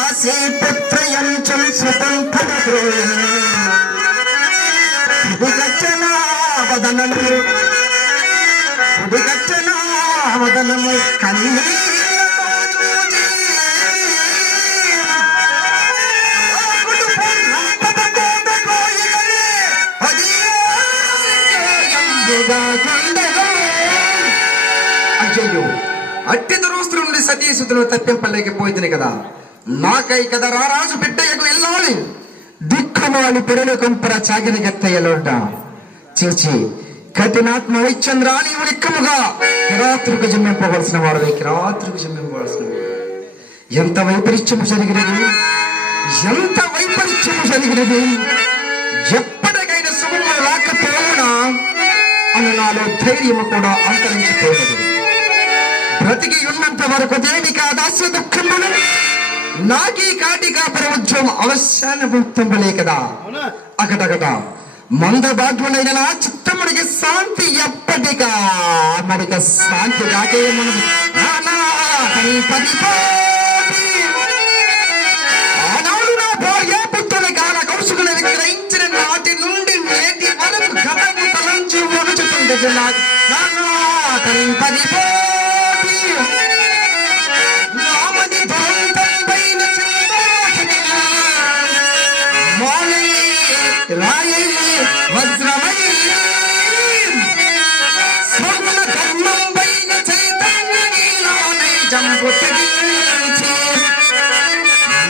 దాసి పుత్రయంచం స్వతంత్రుడు వదనము అయ్యయ్యో, అట్టి దురవస్థల నుండి సతీసుతులు తప్పింపలేకపోతుంది కదా. నాకై కదా రారాజు బిడ్డయ్యకు వెళ్ళాలి. దిక్కుమాలి పెరులు కొంపర చాగిన గత్తయ్యలోట చేచి కఠినాత్మ వైచంద్రా నీవు నిక్కముగా కిరాత్రికి జమ్మింపవలసిన వాడు, కిరాత్రికి జమ్మింపవలసిన ఎంత వైపరీత్యము జరిగినది, ఎంత వైపరీత్యము జరిగినది. ఎప్పటికైనా శుభము రాకపోవునా అని నాలో ధైర్యము కూడా అంతరించిపోయినది. బ్రతికి ఉన్నంత వరకు దేనికా దాస్య దుఃఖములు నాకీ కాటికా ప్రవజ్యం అవశ్యాన్ని భుక్తంబలే కదా. అకటకట మందభాగ్యుడైన నా చిత్తముడికి శాంతి ఎప్పటికా మరిక శాంతి కాకే ఆనాడు నా భార్య పుత్రుని కాల కౌసుకుని విగ్రహించిన నాటి నుండి నేటి వరకు గతము తలంచి వణుచుతుంది.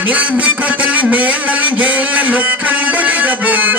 నిర్వికృతి మేళం గేల లుక్కం బడిగబోద